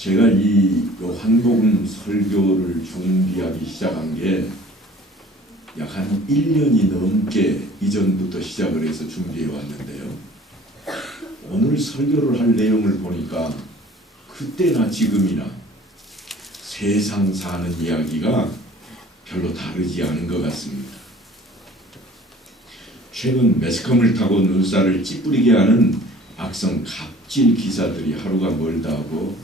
제가 이 요한복음 설교를 준비하기 시작한 게 약 한 1년이 넘게 이전부터 시작을 해서 준비해 왔는데요. 오늘 설교를 할 내용을 보니까 그때나 지금이나 세상 사는 이야기가 별로 다르지 않은 것 같습니다. 최근 매스컴을 타고 눈살을 찌푸리게 하는 악성 갑질 기사들이 하루가 멀다 하고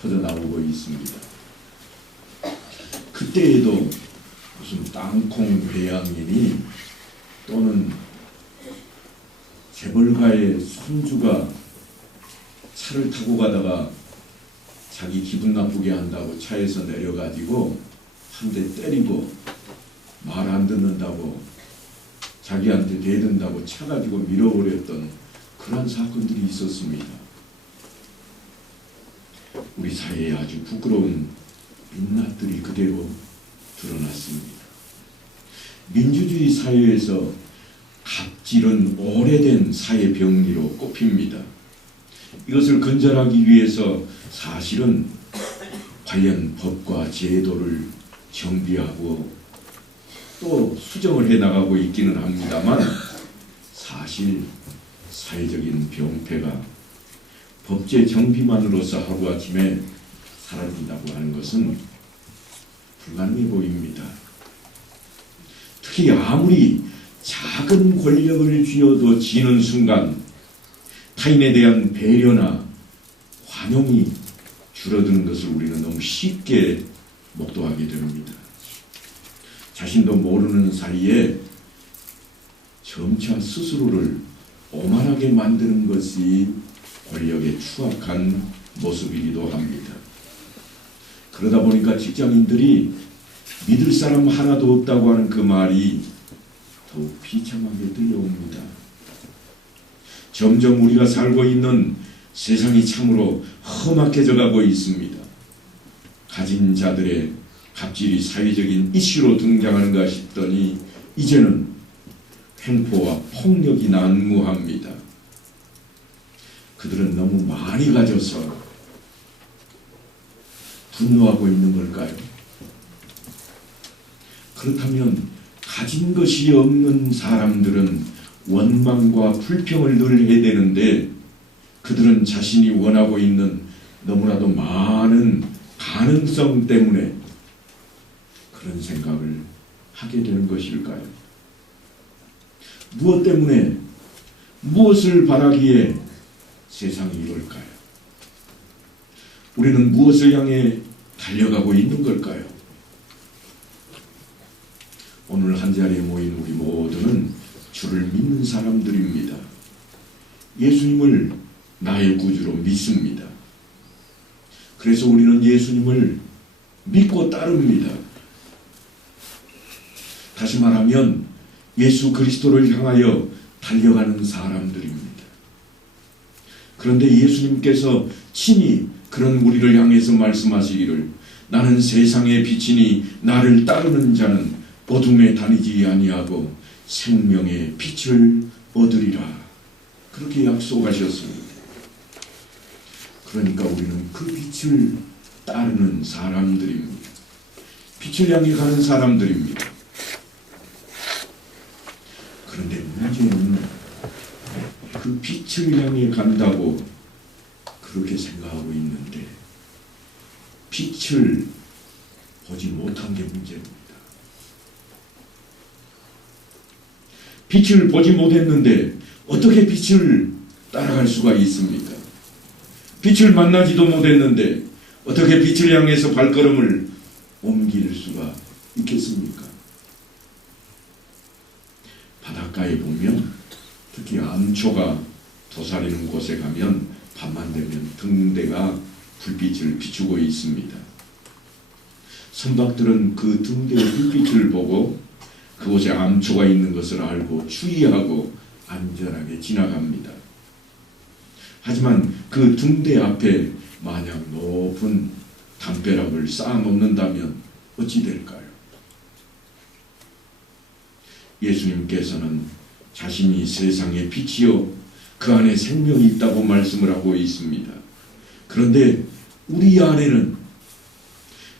터져나오고 있습니다. 그때에도 무슨 땅콩 회양인이 또는 재벌가의 손주가 차를 타고 가다가 자기 기분 나쁘게 한다고 차에서 내려가지고 한 대 때리고 말 안 듣는다고 자기한테 대든다고 차 가지고 밀어버렸던 그런 사건들이 있었습니다. 우리 사회에 아주 부끄러운 민낯들이 그대로 드러났습니다. 민주주의 사회에서 갑질은 오래된 사회 병리로 꼽힙니다. 이것을 근절하기 위해서 사실은 관련 법과 제도를 정비하고 또 수정을 해나가고 있기는 합니다만 사실 사회적인 병폐가 법제 정비만으로서 하루아침에 사라진다고 하는 것은 불가능해 보입니다. 특히 아무리 작은 권력을 쥐어도 지는 순간 타인에 대한 배려나 관용이 줄어드는 것을 우리는 너무 쉽게 목도하게 됩니다. 자신도 모르는 사이에 점차 스스로를 오만하게 만드는 것이 권력의 추악한 모습이기도 합니다. 그러다 보니까 직장인들이 믿을 사람 하나도 없다고 하는 그 말이 더욱 비참하게 들려옵니다. 점점 우리가 살고 있는 세상이 참으로 험악해져 가고 있습니다. 가진 자들의 갑질이 사회적인 이슈로 등장하는가 싶더니 이제는 횡포와 폭력이 난무합니다. 그들은 너무 많이 가져서 분노하고 있는 걸까요? 그렇다면 가진 것이 없는 사람들은 원망과 불평을 늘 해야 되는데 그들은 자신이 원하고 있는 너무나도 많은 가능성 때문에 그런 생각을 하게 되는 것일까요? 무엇 때문에 무엇을 바라기에 세상이 이럴까요? 우리는 무엇을 향해 달려가고 있는 걸까요? 오늘 한자리에 모인 우리 모두는 주를 믿는 사람들입니다. 예수님을 나의 구주로 믿습니다. 그래서 우리는 예수님을 믿고 따릅니다. 다시 말하면 예수 그리스도를 향하여 달려가는 사람들입니다. 그런데 예수님께서 친히 그런 우리를 향해서 말씀하시기를 나는 세상의 빛이니 나를 따르는 자는 어둠에 다니지 아니하고 생명의 빛을 얻으리라 그렇게 약속하셨습니다. 그러니까 우리는 그 빛을 따르는 사람들입니다. 빛을 향해 가는 사람들입니다. 그런데 문제는 그 빛을 향해 간다고 그렇게 생각하고 있는데 빛을 보지 못한 게 문제입니다. 빛을 보지 못했는데 어떻게 빛을 따라갈 수가 있습니까? 빛을 만나지도 못했는데 어떻게 빛을 향해서 발걸음을 옮길 수가 있겠습니까? 바닷가에 보면 특히 암초가 도사리는 곳에 가면 밤만 되면 등대가 불빛을 비추고 있습니다. 선박들은 그 등대의 불빛을 보고 그곳에 암초가 있는 것을 알고 추이하고 안전하게 지나갑니다. 하지만 그 등대 앞에 만약 높은 담벼락을 쌓아놓는다면 어찌 될까요? 예수님께서는 자신이 세상의 빛이요 그 안에 생명이 있다고 말씀을 하고 있습니다. 그런데 우리 안에는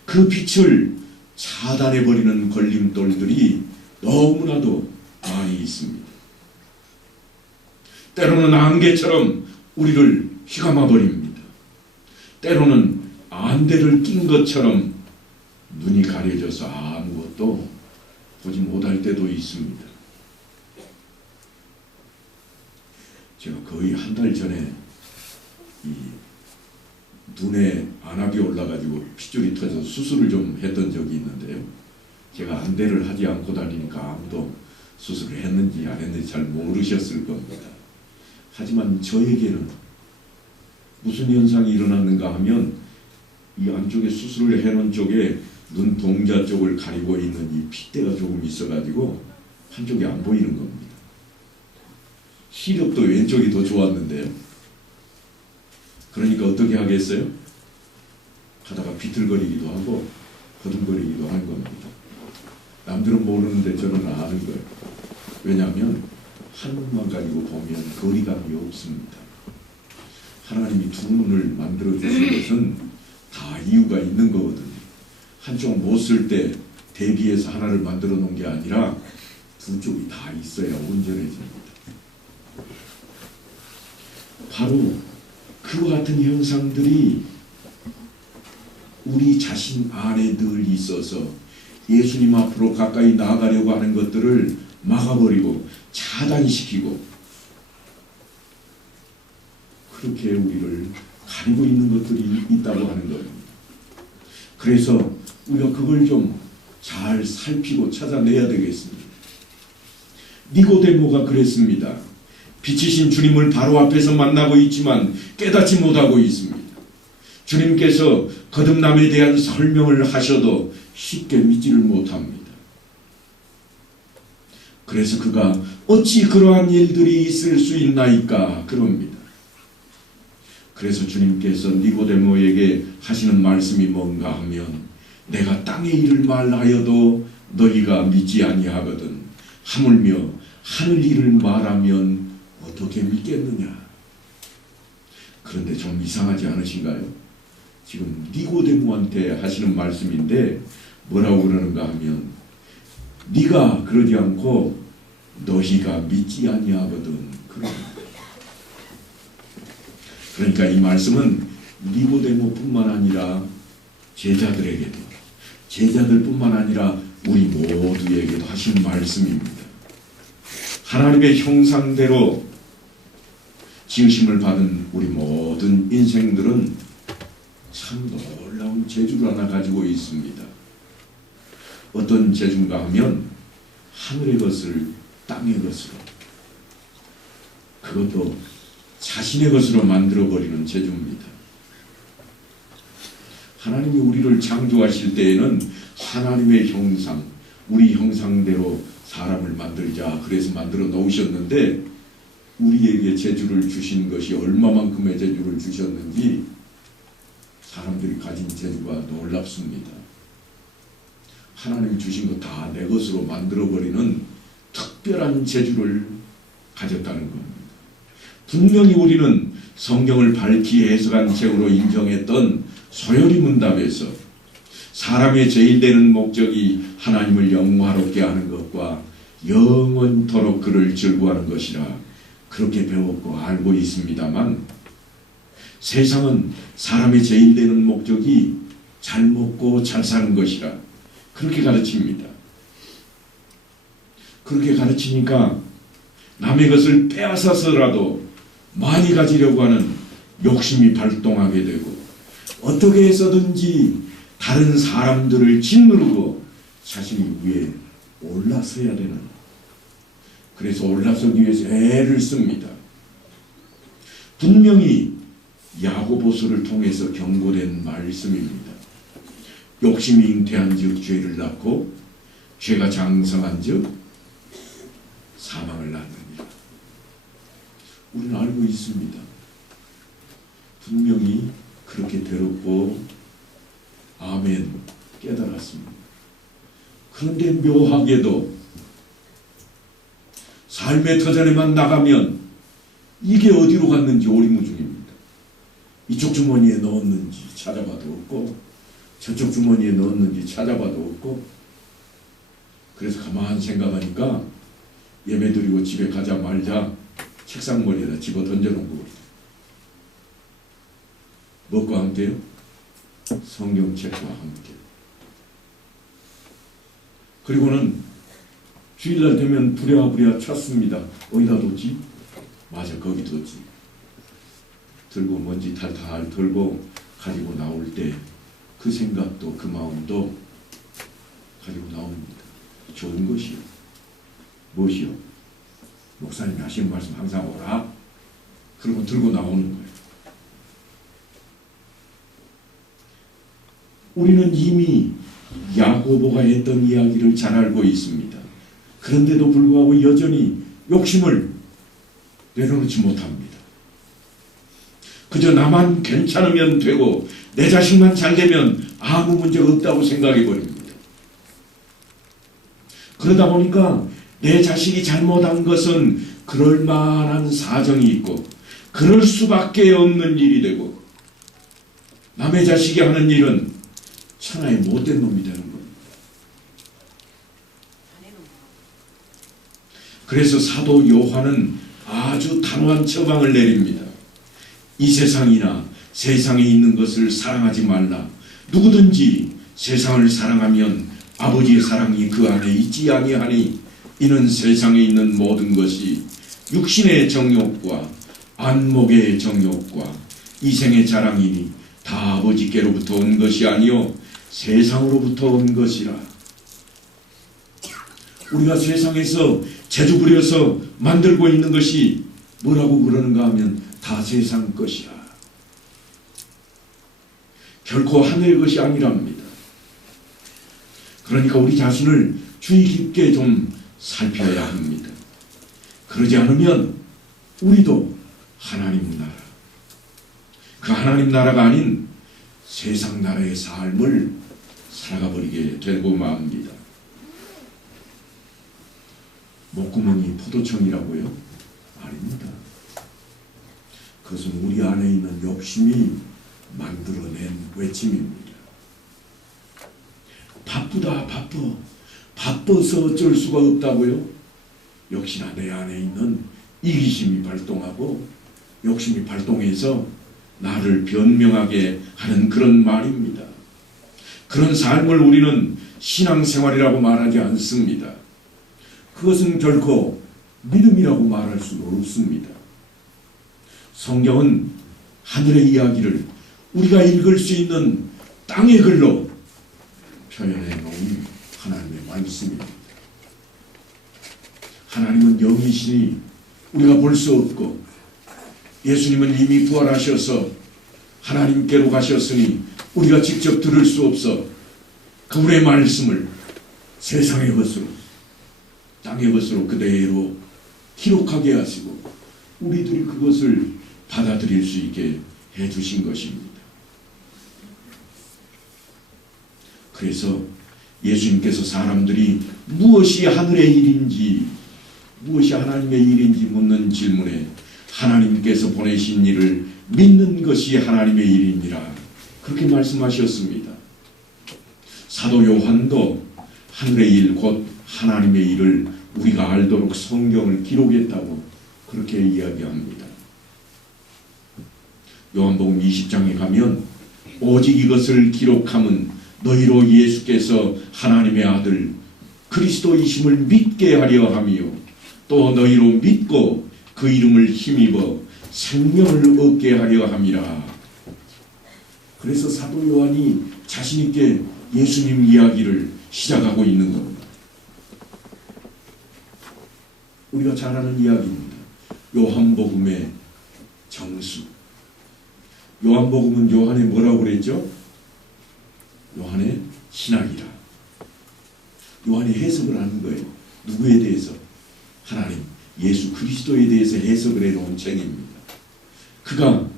그 빛을 차단해버리는 걸림돌들이 너무나도 많이 있습니다. 때로는 안개처럼 우리를 휘감아버립니다. 때로는 안대를 낀 것처럼 눈이 가려져서 아무것도 보지 못할 때도 있습니다. 제가 거의 한 달 전에 이 눈에 안압이 올라가지고 핏줄이 터져서 수술을 좀 했던 적이 있는데요. 제가 안대를 하지 않고 다니니까 아무도 수술을 했는지 안 했는지 잘 모르셨을 겁니다. 하지만 저에게는 무슨 현상이 일어났는가 하면 이 안쪽에 수술을 해놓은 쪽에 눈동자 쪽을 가리고 있는 이 핏대가 조금 있어가지고 한쪽이 안 보이는 겁니다. 시력도 왼쪽이 더 좋았는데요. 그러니까 어떻게 하겠어요? 하다가 비틀거리기도 하고 거듭거리기도 한 겁니다. 남들은 모르는데 저는 아는 거예요. 왜냐하면 한 눈만 가지고 보면 거리감이 없습니다. 하나님이 두 눈을 만들어 주신 것은 다 이유가 있는 거거든요. 한쪽 못 쓸 때 대비해서 하나를 만들어 놓은 게 아니라 두 쪽이 다 있어야 온전해집니다. 바로 그와 같은 현상들이 우리 자신 안에 늘 있어서 예수님 앞으로 가까이 나아가려고 하는 것들을 막아버리고 차단시키고 그렇게 우리를 가리고 있는 것들이 있다고 하는 겁니다. 그래서 우리가 그걸 좀 잘 살피고 찾아내야 되겠습니다. 니고데모가 그랬습니다. 빛이신 주님을 바로 앞에서 만나고 있지만 깨닫지 못하고 있습니다. 주님께서 거듭남에 대한 설명을 하셔도 쉽게 믿지를 못합니다. 그래서 그가 어찌 그러한 일들이 있을 수 있나이까 그럽니다. 그래서 주님께서 니고데모에게 하시는 말씀이 뭔가 하면 내가 땅의 일을 말하여도 너희가 믿지 아니하거든 하물며 하늘 일을 말하면 어떻게 믿겠느냐. 그런데 좀 이상하지 않으신가요? 지금 니고데모한테 하시는 말씀인데 뭐라고 그러는가 하면 네가 그러지 않고 너희가 믿지 아니하거든 그럽니다. 그러니까 이 말씀은 니고데모뿐만 아니라 제자들에게도 제자들뿐만 아니라 우리 모두에게도 하신 말씀입니다. 하나님의 형상대로 지으심을 받은 우리 모든 인생들은 참 놀라운 재주를 하나 가지고 있습니다. 어떤 재주인가 하면 하늘의 것을 땅의 것으로 그것도 자신의 것으로 만들어버리는 재주입니다. 하나님이 우리를 창조하실 때에는 하나님의 형상, 우리 형상대로 사람을 만들자 그래서 만들어 놓으셨는데 우리에게 재주를 주신 것이 얼마만큼의 재주를 주셨는지 사람들이 가진 재주가 놀랍습니다. 하나님이 주신 것 다 내 것으로 만들어버리는 특별한 재주를 가졌다는 겁니다. 분명히 우리는 성경을 밝히 해석한 책으로 인정했던 소요리 문답에서 사람의 제일 되는 목적이 하나님을 영화롭게 하는 것과 영원토록 그를 즐거워하는 것이라 그렇게 배웠고 알고 있습니다만 세상은 사람의 제일 되는 목적이 잘 먹고 잘 사는 것이라 그렇게 가르칩니다. 그렇게 가르치니까 남의 것을 빼앗아서라도 많이 가지려고 하는 욕심이 발동하게 되고 어떻게 해서든지 다른 사람들을 짓누르고 자신이 위에 올라서야 되는 그래서 올라서기 위해서 애를 씁니다. 분명히 야고보서를 통해서 경고된 말씀입니다. 욕심이 잉태한 즉 죄를 낳고 죄가 장성한 즉 사망을 낳느니라. 우리는 알고 있습니다. 분명히 그렇게 들었고 아멘 깨달았습니다. 그런데 묘하게도 삶의 터전에만 나가면 이게 어디로 갔는지 오리무중입니다. 이쪽 주머니에 넣었는지 찾아봐도 없고 저쪽 주머니에 넣었는지 찾아봐도 없고, 그래서 가만히 생각하니까 예배드리고 집에 가자 말자 책상머리에다 집어 던져놓은 거. 뭐과 함께요? 성경책과 함께. 그리고는 주일날 되면 부랴부랴 찾습니다. 어디다 뒀지? 맞아, 거기 뒀지. 들고 먼지 탈탈 털고 가지고 나올 때 그 생각도 그 마음도 가지고 나옵니다. 좋은 것이요. 무엇이요? 목사님이 하시는 말씀 항상 오라. 그러고 들고 나오는 거예요. 우리는 이미 야고보가 했던 이야기를 잘 알고 있습니다. 그런데도 불구하고 여전히 욕심을 내려놓지 못합니다. 그저 나만 괜찮으면 되고 내 자식만 잘 되면 아무 문제가 없다고 생각해 버립니다. 그러다 보니까 내 자식이 잘못한 것은 그럴 만한 사정이 있고 그럴 수밖에 없는 일이 되고, 남의 자식이 하는 일은 천하의 못된 놈이 되는 겁니다. 그래서 사도 요한은 아주 단호한 처방을 내립니다. 이 세상이나 세상에 있는 것을 사랑하지 말라. 누구든지 세상을 사랑하면 아버지의 사랑이 그 안에 있지 아니하니, 이는 세상에 있는 모든 것이 육신의 정욕과 안목의 정욕과 이생의 자랑이니 다 아버지께로부터 온 것이 아니요 세상으로부터 온 것이라. 우리가 세상에서 재주 부려서 만들고 있는 것이 뭐라고 그러는가 하면 다 세상 것이라. 결코 하늘의 것이 아니랍니다. 그러니까 우리 자신을 주의 깊게 좀 살펴야 합니다. 그러지 않으면 우리도 하나님 나라, 그 하나님 나라가 아닌 세상 나라의 삶을 살아가 버리게 되고 맙니다. 목구멍이 포도청이라고요? 아닙니다. 그것은 우리 안에 있는 욕심이 만들어낸 외침입니다. 바쁘다 바빠서 어쩔 수가 없다고요? 역시나 내 안에 있는 이기심이 발동하고 욕심이 발동해서 나를 변명하게 하는 그런 말입니다. 그런 삶을 우리는 신앙생활이라고 말하지 않습니다. 그것은 결코 믿음이라고 말할 수가 없습니다. 성경은 하늘의 이야기를 우리가 읽을 수 있는 땅의 글로 표현해 놓은 하나님의 말씀입니다. 하나님은 영이시니 우리가 볼 수 없고, 예수님은 이미 부활하셔서 하나님께로 가셨으니 우리가 직접 들을 수 없어 그분의 말씀을 세상의 것으로 땅의 것으로 그대로 기록하게 하시고 우리들이 그것을 받아들일 수 있게 해주신 것입니다. 그래서 예수님께서 사람들이 무엇이 하늘의 일인지, 무엇이 하나님의 일인지 묻는 질문에 하나님께서 보내신 일을 믿는 것이 하나님의 일이니라, 그렇게 말씀하셨습니다. 사도 요한도 하늘의 일, 곧 하나님의 일을 우리가 알도록 성경을 기록했다고 그렇게 이야기합니다. 요한복음 20장에 가면 오직 이것을 기록함은 너희로 예수께서 하나님의 아들 그리스도이심을 믿게 하려 함이요 또 너희로 믿고 그 이름을 힘입어 생명을 얻게 하려 함이라. 그래서 사도 요한이 자신 있게 예수님 이야기를 시작하고 있는 겁니다. 우리가 잘 아는 이야기입니다. 요한복음의 정수. 요한복음은 요한의 뭐라고 그랬죠? 요한의 신학이라. 요한이 해석을 하는 거예요. 누구에 대해서? 하나님, 예수 그리스도에 대해서 해석을 해놓은 책입니다. 그가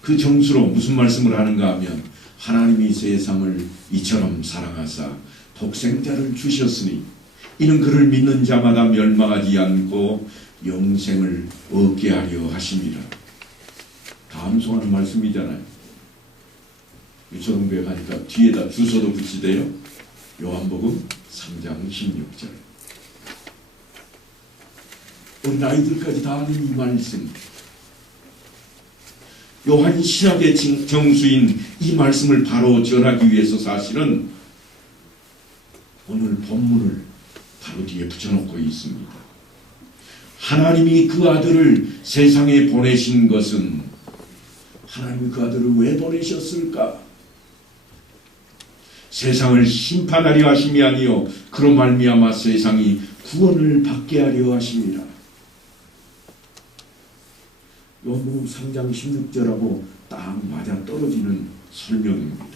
그 정수로 무슨 말씀을 하는가 하면, 하나님이 세상을 이처럼 사랑하사 독생자를 주셨으니 이는 그를 믿는 자마다 멸망하지 않고 영생을 얻게 하려 하심이라. 감송하는 말씀이잖아요. 유초등부에 가니까 뒤에다 주소도 붙이대요. 요한복음 3장 16절. 우리 아이들까지 다 아는 이 말씀. 요한이 신학의 정수인 이 말씀을 바로 전하기 위해서 사실은 오늘 본문을 바로 뒤에 붙여놓고 있습니다. 하나님이 그 아들을 세상에 보내신 것은, 하나님이 그 아들을 왜 보내셨을까? 세상을 심판하려 하심이 아니요 그로 말미암아 세상이 구원을 받게 하려 하심이라. 요한복음 3장 16절하고 딱 맞아 떨어지는 설명입니다.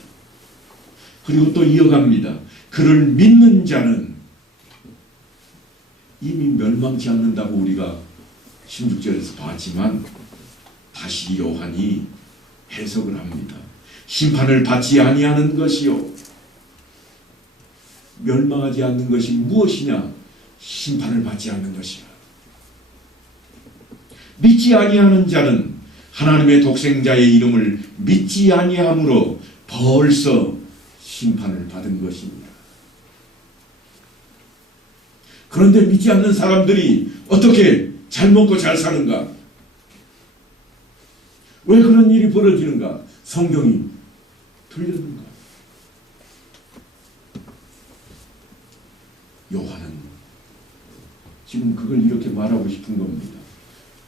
그리고 또 이어갑니다. 그를 믿는 자는 이미 멸망치 않는다고 우리가 16절에서 봤지만 다시 요한이 해석을 합니다. 심판을 받지 아니하는 것이요, 멸망하지 않는 것이 무엇이냐? 심판을 받지 않는 것이라. 믿지 아니하는 자는 하나님의 독생자의 이름을 믿지 아니함으로 벌써 심판을 받은 것입니다. 그런데 믿지 않는 사람들이 어떻게 잘 먹고 잘 사는가? 왜 그런 일이 벌어지는가? 성경이 틀렸는가? 요한은 지금 그걸 이렇게 말하고 싶은 겁니다.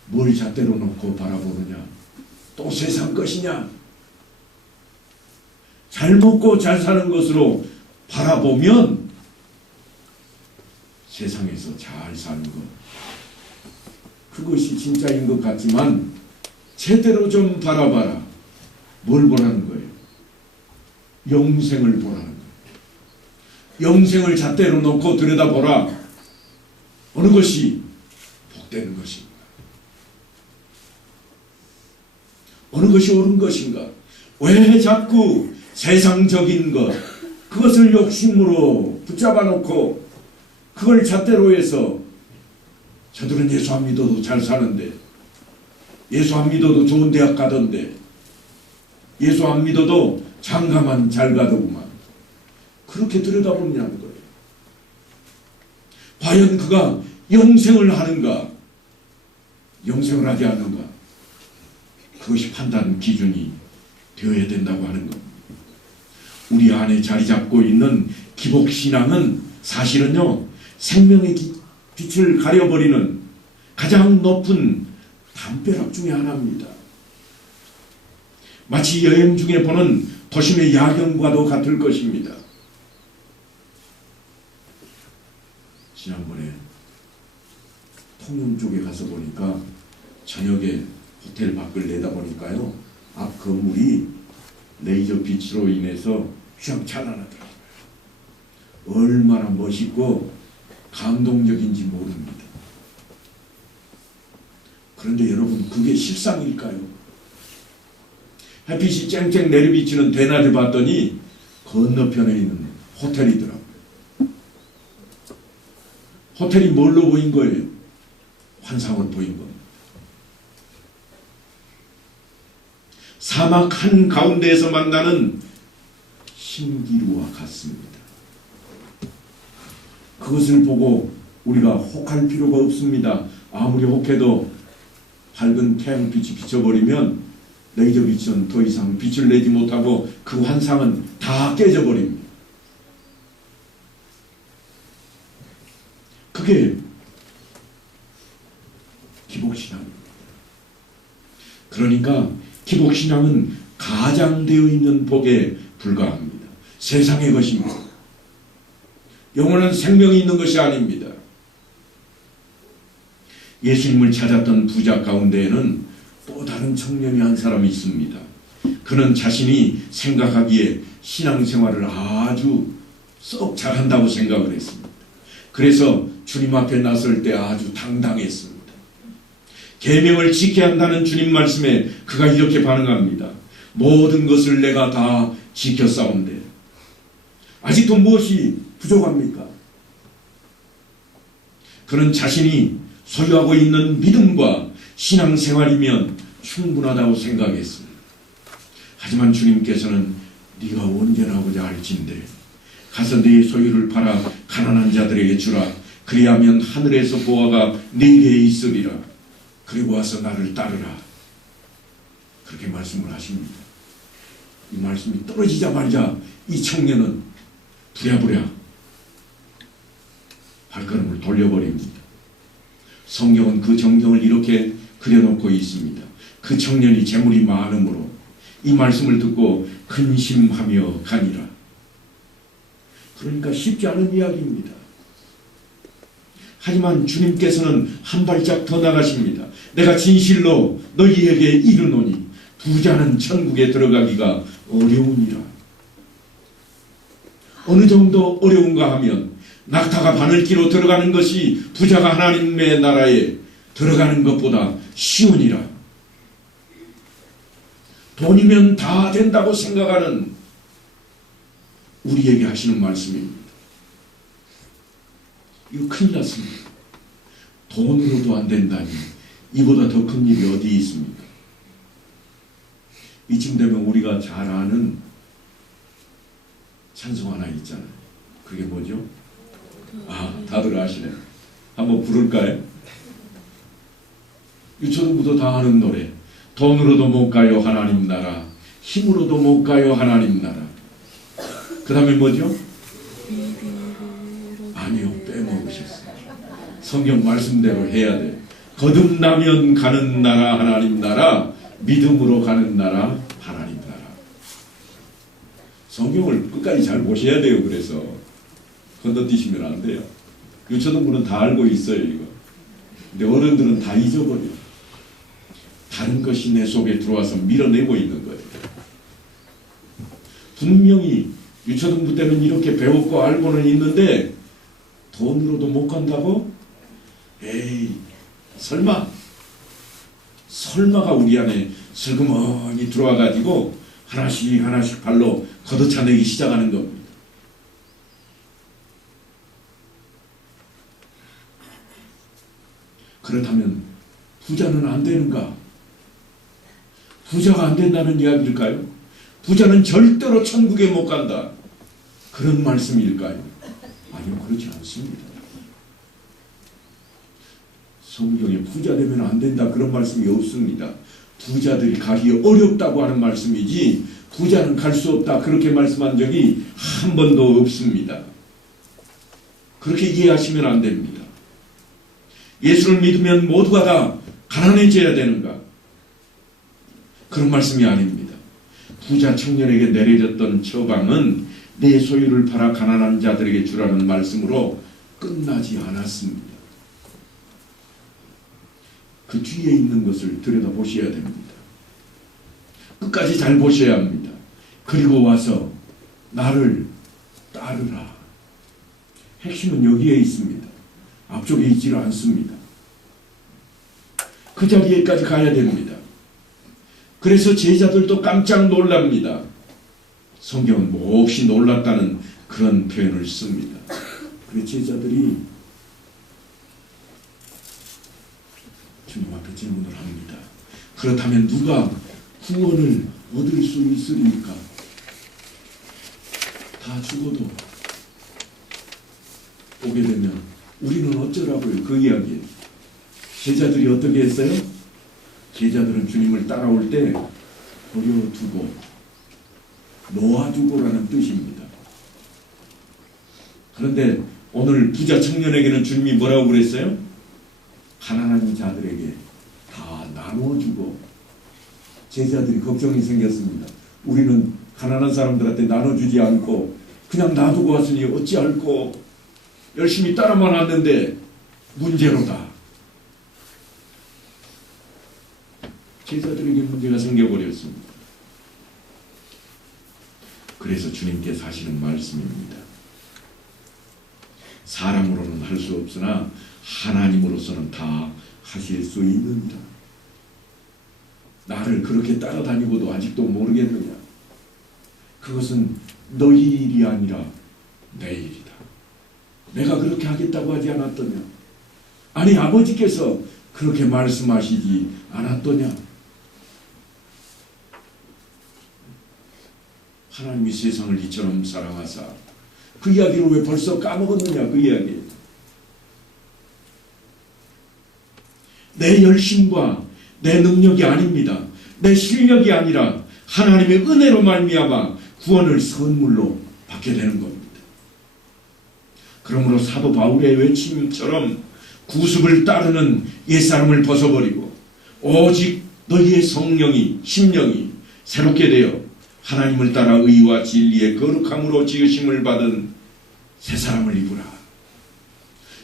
뭘 잣대로 놓고 바라보느냐? 또 세상 것이냐? 잘 먹고 잘 사는 것으로 바라보면 세상에서 잘 사는 것, 그것이 진짜인 것 같지만 제대로 좀 바라봐라. 뭘 보라는 거예요? 영생을 보라는 거예요. 영생을 잣대로 놓고 들여다보라. 어느 것이 복되는 것인가? 어느 것이 옳은 것인가? 왜 자꾸 세상적인 것, 그것을 욕심으로 붙잡아 놓고 그걸 잣대로 해서 저들은 예수 안 믿어도 잘 사는데, 예수 안 믿어도 좋은 대학 가던데, 예수 안 믿어도 장가만 잘 가더구만, 그렇게 들여다보느냐는 거예요. 과연 그가 영생을 하는가, 영생을 하지 않는가, 그것이 판단 기준이 되어야 된다고 하는 겁니다. 우리 안에 자리 잡고 있는 기복신앙은 사실은요, 생명의 빛을 가려버리는 가장 높은 담벼락 중에 하나입니다. 마치 여행 중에 보는 도심의 야경과도 같을 것입니다. 지난번에 통영 쪽에 가서 보니까 저녁에 호텔 밖을 내다보니까요, 앞 건물이 레이저 빛으로 인해서 휘황찬란하더라고요. 얼마나 멋있고 감동적인지 모릅니다. 그런데 여러분, 그게 실상일까요? 햇빛이 쨍쨍 내리비치는 대낮에 봤더니 건너편에 있는 호텔이더라고요. 호텔이 뭘로 보인 거예요? 환상으로 보인 겁니다. 사막 한가운데에서 만나는 신기루와 같습니다. 그것을 보고 우리가 혹할 필요가 없습니다. 아무리 혹해도 밝은 태양빛이 비춰버리면 레이저 빛은 더 이상 빛을 내지 못하고 그 환상은 다 깨져버립니다. 그게 기복신앙입니다. 그러니까 기복신앙은 가장되어 있는 복에 불과합니다. 세상의 것입니다. 영원한 생명이 있는 것이 아닙니다. 예수님을 찾았던 부자 가운데에는 또 다른 청년이 한 사람이 있습니다. 그는 자신이 생각하기에 신앙생활을 아주 썩 잘한다고 생각을 했습니다. 그래서 주님 앞에 나설 때 아주 당당했습니다. 계명을 지켜야 한다는 주님 말씀에 그가 이렇게 반응합니다. 모든 것을 내가 다 지켰사온데 아직도 무엇이 부족합니까? 그는 자신이 소유하고 있는 믿음과 신앙생활이면 충분하다고 생각했습니다. 하지만 주님께서는 네가 언제나 오자 할진대 가서 네 소유를 팔아 가난한 자들에게 주라. 그리하면 하늘에서 보화가 네게 있으리라. 그리고 와서 나를 따르라. 그렇게 말씀을 하십니다. 이 말씀이 떨어지자마자 이 청년은 부랴부랴 발걸음을 돌려버립니다. 성경은 그 정경을 이렇게 그려놓고 있습니다. 그 청년이 재물이 많음으로 이 말씀을 듣고 근심하며 가니라. 그러니까 쉽지 않은 이야기입니다. 하지만 주님께서는 한 발짝 더 나가십니다. 내가 진실로 너희에게 이르노니 부자는 천국에 들어가기가 어려우니라. 어느 정도 어려운가 하면 낙타가 바늘기로 들어가는 것이 부자가 하나님의 나라에 들어가는 것보다 쉬우니라. 돈이면 다 된다고 생각하는 우리에게 하시는 말씀입니다. 이거 큰일 났습니다. 돈으로도 안 된다니 이보다 더 큰 일이 어디 있습니까? 이쯤 되면 우리가 잘 아는 찬송 하나 있잖아요. 그게 뭐죠? 다들 아시네. 한번 부를까요? 유초등부도 다 아는 노래. 돈으로도 못 가요 하나님 나라, 힘으로도 못 가요 하나님 나라. 그 다음에 뭐죠? 아니요, 빼먹으셨어요. 성경 말씀대로 해야 돼요. 거듭나면 가는 나라 하나님 나라, 믿음으로 가는 나라 하나님 나라. 성경을 끝까지 잘 보셔야 돼요. 그래서 건너뛰시면 안 돼요. 유초등부는 다 알고 있어요 이거. 근데 어른들은 다 잊어버려요. 다른 것이 내 속에 들어와서 밀어내고 있는 거예요. 분명히 유초등부 때는 이렇게 배웠고 알고는 있는데 돈으로도 못 간다고? 에이, 설마가 우리 안에 슬그머니 들어와가지고 하나씩 하나씩 발로 걷어차내기 시작하는 겁니다. 그렇다면 부자는 안 되는가? 부자가 안 된다는 이야기일까요? 부자는 절대로 천국에 못 간다. 그런 말씀일까요? 아니요, 그렇지 않습니다. 성경에 부자 되면 안 된다 그런 말씀이 없습니다. 부자들이 가기 어렵다고 하는 말씀이지 부자는 갈 수 없다 그렇게 말씀한 적이 한 번도 없습니다. 그렇게 이해하시면 안 됩니다. 예수를 믿으면 모두가 다 가난해져야 되는가? 그런 말씀이 아닙니다. 부자 청년에게 내려졌던 처방은 내 소유를 팔아 가난한 자들에게 주라는 말씀으로 끝나지 않았습니다. 그 뒤에 있는 것을 들여다보셔야 됩니다. 끝까지 잘 보셔야 합니다. 그리고 와서 나를 따르라. 핵심은 여기에 있습니다. 앞쪽에 있지를 않습니다. 그 자리에까지 가야 됩니다. 그래서 제자들도 깜짝 놀랍니다. 성경은 몹시 놀랐다는 그런 표현을 씁니다. 그 제자들이 주님 앞에 질문을 합니다. 그렇다면 누가 구원을 얻을 수 있으리까? 다 죽어도 오게 되면 우리는 어쩌라고요? 그 이야기에 제자들이 어떻게 했어요? 제자들은 주님을 따라올 때 버려두고 놓아두고라는 뜻입니다. 그런데 오늘 부자 청년에게는 주님이 뭐라고 그랬어요? 가난한 자들에게 다 나눠주고. 제자들이 걱정이 생겼습니다. 우리는 가난한 사람들한테 나눠주지 않고 그냥 놔두고 왔으니 어찌할꼬. 열심히 따라만 왔는데 문제로다. 제자들에게 문제가 생겨버렸습니다. 그래서 주님께서 하시는 말씀입니다. 사람으로는 할 수 없으나 하나님으로서는 다 하실 수 있느니라. 나를 그렇게 따라다니고도 아직도 모르겠느냐? 그것은 너희 일이 아니라 내 일이다. 내가 그렇게 하겠다고 하지 않았더냐? 아니, 아버지께서 그렇게 말씀하시지 않았더냐? 하나님이 세상을 이처럼 사랑하사. 그 이야기를 왜 벌써 까먹었느냐, 그 이야기. 내 열심과 내 능력이 아닙니다. 내 실력이 아니라 하나님의 은혜로 말미암아 구원을 선물로 받게 되는 겁니다. 그러므로 사도 바울의 외침처럼 구습을 따르는 옛사람을 벗어버리고 오직 너희의 성령이, 심령이 새롭게 되어 하나님을 따라 의와 진리의 거룩함으로 지으심을 받은 새 사람을 입으라.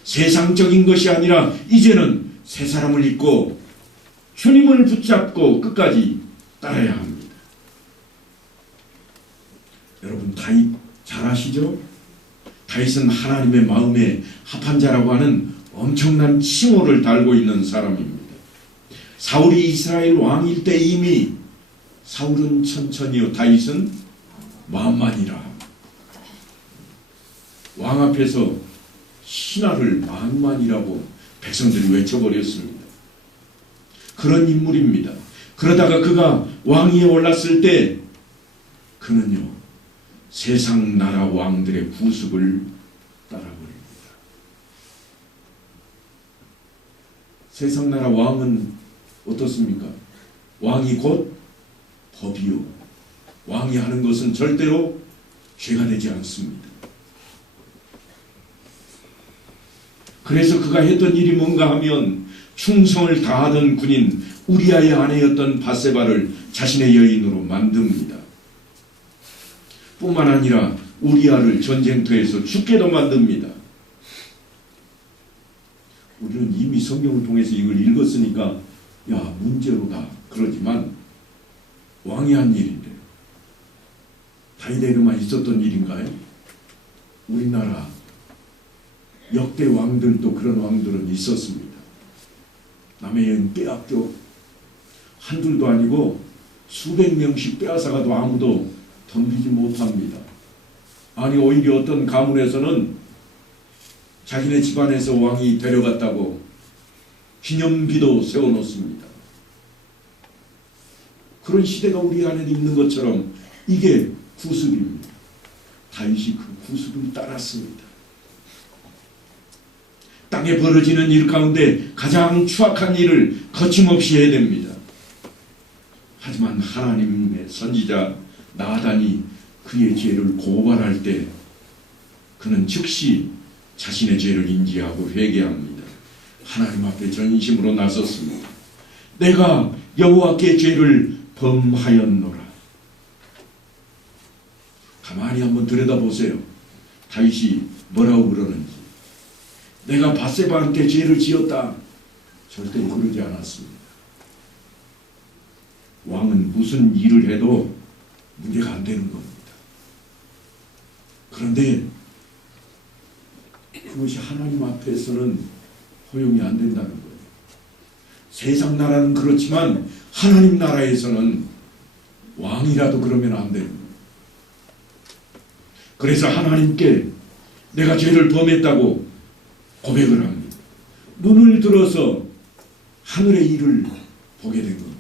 세상적인 것이 아니라 이제는 새 사람을 입고 주님을 붙잡고 끝까지 따라야 합니다. 여러분, 다윗 잘 아시죠? 다윗은 하나님의 마음에 합한 자라고 하는 엄청난 칭호를 달고 있는 사람입니다. 사울이 이스라엘 왕일 때 이미 사울은 천천히요, 다윗은 만만이라. 왕 앞에서 신하를 만만이라고 백성들이 외쳐버렸습니다. 그런 인물입니다. 그러다가 그가 왕위에 올랐을 때 그는요, 세상 나라 왕들의 구습을 따라버립니다. 세상 나라 왕은 어떻습니까? 왕이 곧 법이요. 왕이 하는 것은 절대로 죄가 되지 않습니다. 그래서 그가 했던 일이 뭔가 하면 충성을 다하던 군인 우리아의 아내였던 밧세바를 자신의 여인으로 만듭니다. 뿐만 아니라 우리아를 전쟁터에서 죽게도 만듭니다. 우리는 이미 성경을 통해서 이걸 읽었으니까 야, 문제로다 그러지만 왕이 한 일인데 다윗에게만 있었던 일인가요? 우리나라 역대 왕들도 그런 왕들은 있었습니다. 남의 여인 빼앗겨 한둘도 아니고 수백 명씩 빼앗아가도 아무도 덤비지 못합니다. 아니, 오히려 어떤 가문에서는 자기네 집안에서 왕이 데려갔다고 기념비도 세워놓습니다. 그런 시대가 우리 안에 있는 것처럼 이게 구습입니다. 다윗이 그 구습을 따랐습니다. 땅에 벌어지는 일 가운데 가장 추악한 일을 거침없이 해야 됩니다. 하지만 하나님의 선지자 나단이 그의 죄를 고발할 때 그는 즉시 자신의 죄를 인지하고 회개합니다. 하나님 앞에 전심으로 나섰습니다. 내가 여호와께 죄를 범하였노라. 가만히 한번 들여다보세요. 다윗이 뭐라고 그러는지. 내가 밧세바한테 죄를 지었다. 절대 그러지 않았습니다. 왕은 무슨 일을 해도 문제가 안 되는 겁니다. 그런데 그것이 하나님 앞에서는 허용이 안 된다는 거예요. 세상 나라는 그렇지만 하나님 나라에서는 왕이라도 그러면 안 되는 거예요. 그래서 하나님께 내가 죄를 범했다고 고백을 합니다. 눈을 들어서 하늘의 일을 보게 된 겁니다.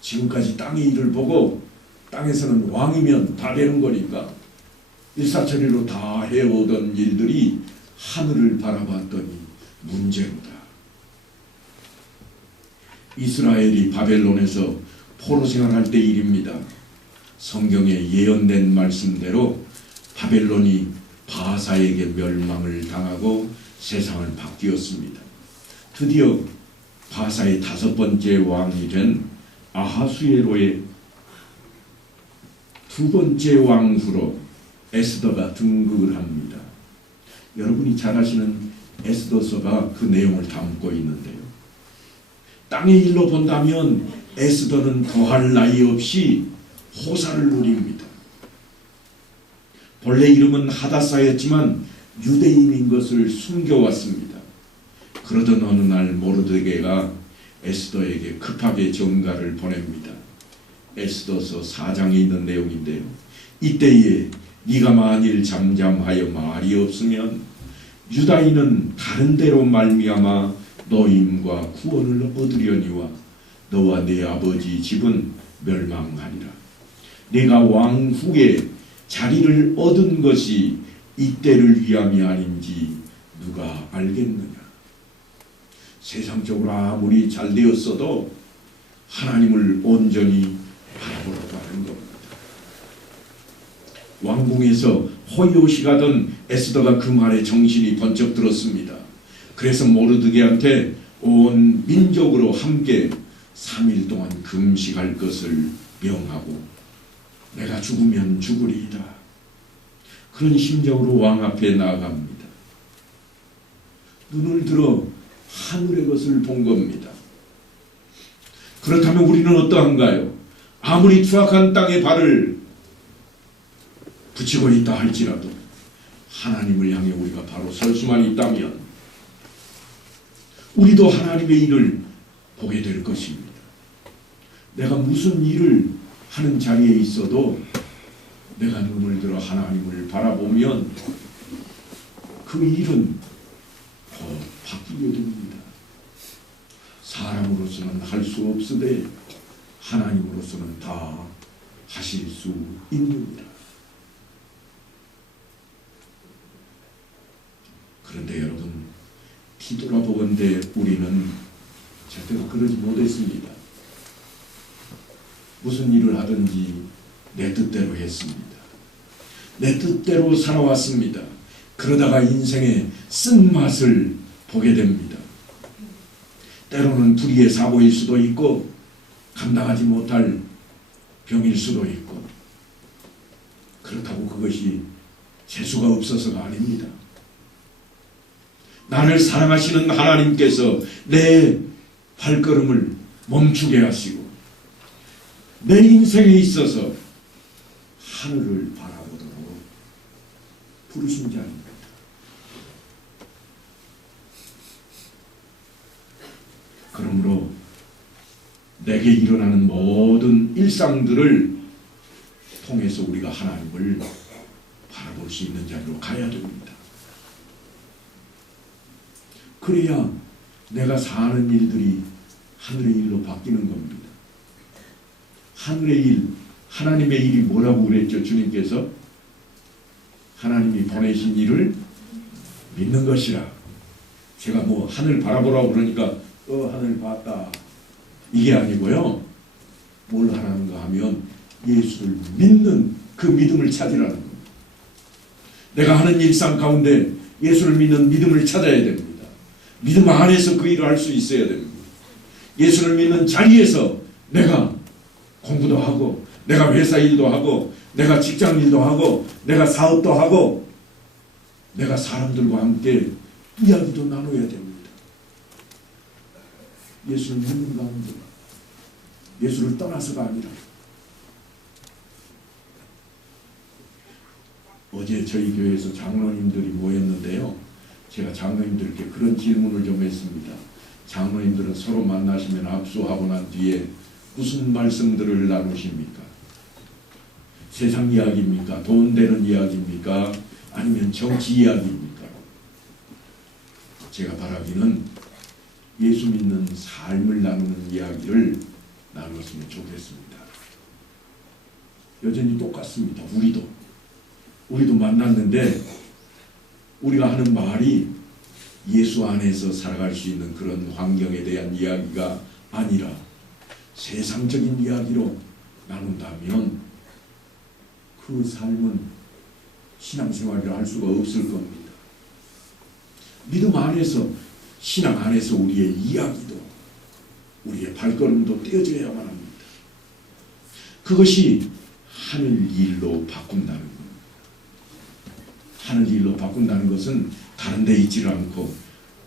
지금까지 땅의 일을 보고 땅에서는 왕이면 다 되는 거니까 일사천리로 다 해오던 일들이 하늘을 바라봤더니 문제로다. 이스라엘이 바벨론에서 포로 생활할 때 일입니다. 성경에 예언된 말씀대로 바벨론이 바사에게 멸망을 당하고 세상을 바뀌었습니다. 드디어 바사의 5번째 왕이 된 아하수에로의 2번째 왕후로 에스더가 등극을 합니다. 여러분이 잘 아시는 에스더서가 그 내용을 담고 있는데요. 땅의 일로 본다면 에스더는 더할 나위 없이 호사를 누립니다. 본래 이름은 하다사였지만 유대인인 것을 숨겨왔습니다. 그러던 어느 날 모르드게가 에스더에게 급하게 전가를 보냅니다. 에스더서 4장에 있는 내용인데요. 이때에 네가 만일 잠잠하여 말이 없으면 유다인은 다른 데로 말미암아 노임과 구원을 얻으려니와 너와 네 아버지 집은 멸망하리라. 네가 왕 후에 자리를 얻은 것이 이때를 위함이 아닌지 누가 알겠느냐. 세상적으로 아무리 잘 되었어도 하나님을 온전히 바라보라고 하는 겁니다. 왕궁에서 호의호식하던 에스더가 그 말에 정신이 번쩍 들었습니다. 그래서 모르드게한테 온 민족으로 함께 3일 동안 금식할 것을 명하고 내가 죽으면 죽으리이다. 그런 심정으로 왕 앞에 나아갑니다. 눈을 들어 하늘의 것을 본 겁니다. 그렇다면 우리는 어떠한가요? 아무리 투박한 땅에 발을 붙이고 있다 할지라도 하나님을 향해 우리가 바로 설 수만 있다면 우리도 하나님의 일을 보게 될 것입니다. 내가 무슨 일을 하는 자리에 있어도 내가 눈을 들어 하나님을 바라보면 그 일은 더 바뀌게 됩니다. 사람으로서는 할 수 없으되 하나님으로서는 다 하실 수 있느니라. 그런데 여러분, 뒤돌아보건대 우리는 절대로 그러지 못했습니다. 무슨 일을 하든지 내 뜻대로 했습니다. 내 뜻대로 살아왔습니다. 그러다가 인생의 쓴맛을 보게 됩니다. 때로는 불의의 사고일 수도 있고 감당하지 못할 병일 수도 있고, 그렇다고 그것이 재수가 없어서가 아닙니다. 나를 사랑하시는 하나님께서 내 발걸음을 멈추게 하시고 내 인생에 있어서 하늘을 바라보도록 부르신 자입니다. 그러므로 내게 일어나는 모든 일상들을 통해서 우리가 하나님을 바라볼 수 있는 자리로 가야 됩니다. 그래야 내가 사는 일들이 하늘의 일로 바뀌는 겁니다. 하늘의 일, 하나님의 일이 뭐라고 그랬죠? 주님께서 하나님이 보내신 일을 믿는 것이라. 제가 뭐 하늘 바라보라고 그러니까 하늘 봤다 이게 아니고요. 뭘 하라는가 하면 예수를 믿는 그 믿음을 찾으라는 겁니다. 내가 하는 일상 가운데 예수를 믿는 믿음을 찾아야 됩니다. 믿음 안에서 그 일을 할 수 있어야 됩니다. 예수를 믿는 자리에서 내가 공부도 하고 내가 회사 일도 하고 내가 직장 일도 하고 내가 사업도 하고 내가 사람들과 함께 이야기도 나눠야 됩니다. 예수를 믿는 가운데 예수를 떠나서가 아니라. 어제 저희 교회에서 장로님들이 모였는데요. 제가 장로님들께 그런 질문을 좀 했습니다. 장로님들은 서로 만나시면 악수하고 난 뒤에 무슨 말씀들을 나누십니까? 세상 이야기입니까? 돈 되는 이야기입니까? 아니면 정치 이야기입니까? 제가 바라기는 예수 믿는 삶을 나누는 이야기를 나눴으면 좋겠습니다. 여전히 똑같습니다. 우리도 만났는데 우리가 하는 말이 예수 안에서 살아갈 수 있는 그런 환경에 대한 이야기가 아니라 세상적인 이야기로 나눈다면 그 삶은 신앙생활을 할 수가 없을 겁니다. 믿음 안에서, 신앙 안에서 우리의 이야기도, 우리의 발걸음도 떼어져야만 합니다. 그것이 하늘 일로 바꾼다는 겁니다. 하늘 일로 바꾼다는 것은 다른 데 있지를 않고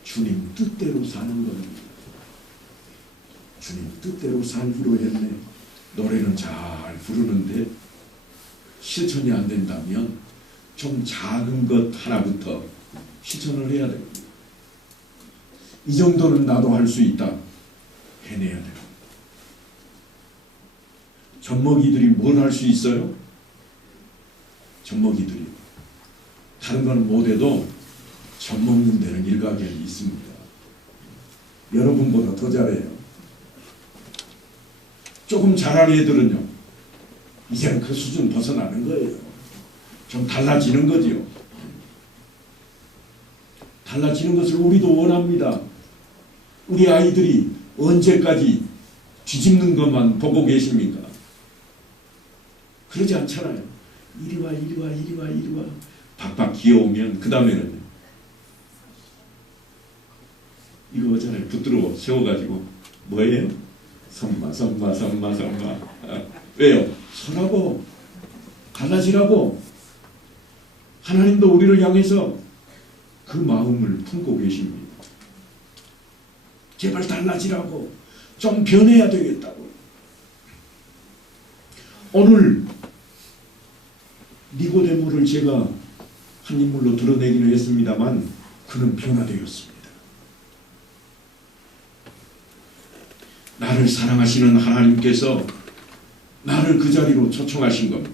주님 뜻대로 사는 겁니다. 주님 뜻대로 살기로 했네. 노래는 잘 부르는데 실천이 안 된다면 좀 작은 것 하나부터 실천을 해야 됩니다. 이 정도는 나도 할 수 있다. 해내야 됩니다. 젖먹이들이 뭘 할 수 있어요? 젖먹이들이 다른 건 못해도 젖먹는 데는 일가견이 있습니다. 여러분보다 더 잘해요. 조금 잘하는 애들은요, 이제는 그 수준 벗어나는 거예요. 좀 달라지는 거죠. 달라지는 것을 우리도 원합니다. 우리 아이들이 언제까지 뒤집는 것만 보고 계십니까? 그러지 않잖아요. 이리 와, 이리 와, 이리 와, 이리 와. 박박 기어오면 그 다음에는 이거 어잖아요. 붙들어 세워가지고 뭐예요? 선마. 왜요? 서라고, 달라지라고. 하나님도 우리를 향해서 그 마음을 품고 계십니다. 제발 달라지라고, 좀 변해야 되겠다고. 오늘 니고데모를 제가 한 인물로 드러내기는 했습니다만 그는 변화되었습니다. 나를 사랑하시는 하나님께서 나를 그 자리로 초청하신 겁니다.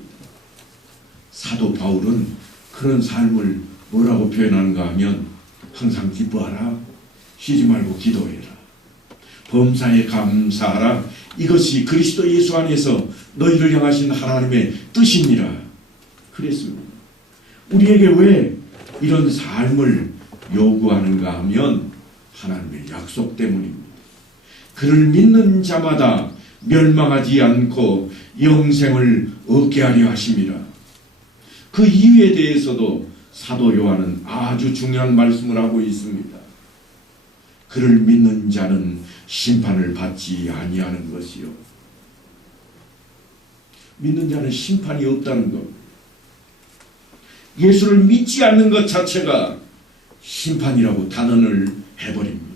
사도 바울은 그런 삶을 뭐라고 표현하는가 하면 항상 기뻐하라, 쉬지 말고 기도해라, 범사에 감사하라, 이것이 그리스도 예수 안에서 너희를 향하신 하나님의 뜻이니라 그랬습니다. 우리에게 왜 이런 삶을 요구하는가 하면 하나님의 약속 때문입니다. 그를 믿는 자마다 멸망하지 않고 영생을 얻게 하려 하심이라. 그 이유에 대해서도 사도 요한은 아주 중요한 말씀을 하고 있습니다. 그를 믿는 자는 심판을 받지 아니하는 것이요. 믿는 자는 심판이 없다는 겁니다. 예수를 믿지 않는 것 자체가 심판이라고 단언을 해버립니다.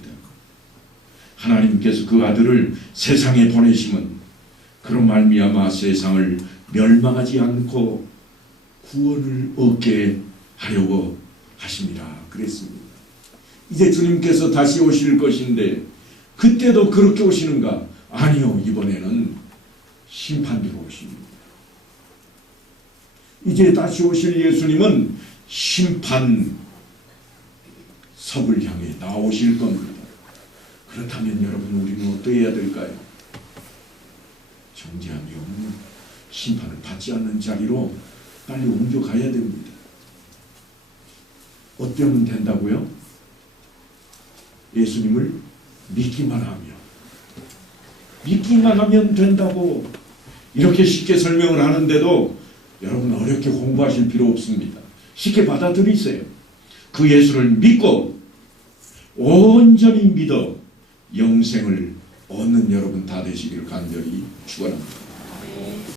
하나님께서 그 아들을 세상에 보내심은 그런 말미암아 세상을 멸망하지 않고 구원을 얻게 하려고 하십니다. 그랬습니다. 이제 주님께서 다시 오실 것인데 그때도 그렇게 오시는가? 아니요. 이번에는 심판으로 오십니다. 이제 다시 오실 예수님은 심판석을 향해 나오실 겁니다. 그렇다면 여러분 우리는 어떠해야 될까요? 정죄함이 없는 심판을 받지 않는 자리로 빨리 옮겨가야 됩니다. 어쩌면 된다고요? 예수님을 믿기만 하면 된다고 이렇게 쉽게 설명을 하는데도 여러분 어렵게 공부하실 필요 없습니다. 쉽게 받아들이세요. 그 예수를 믿고 온전히 믿어 영생을 얻는 여러분 다 되시기를 간절히 축원합니다.